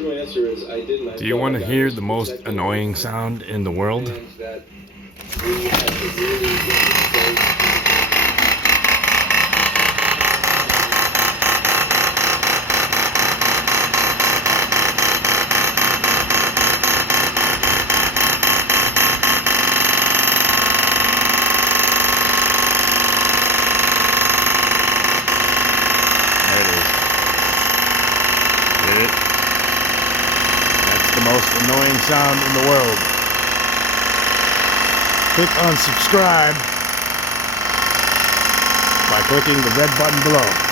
True answer is I didn't. I Do you felt want to like I hear was the most protecting annoying everything. sound in the world? And that we had to really get this thing. There it is. Get it? That's the most annoying sound in the world. Click on subscribe by clicking the red button below.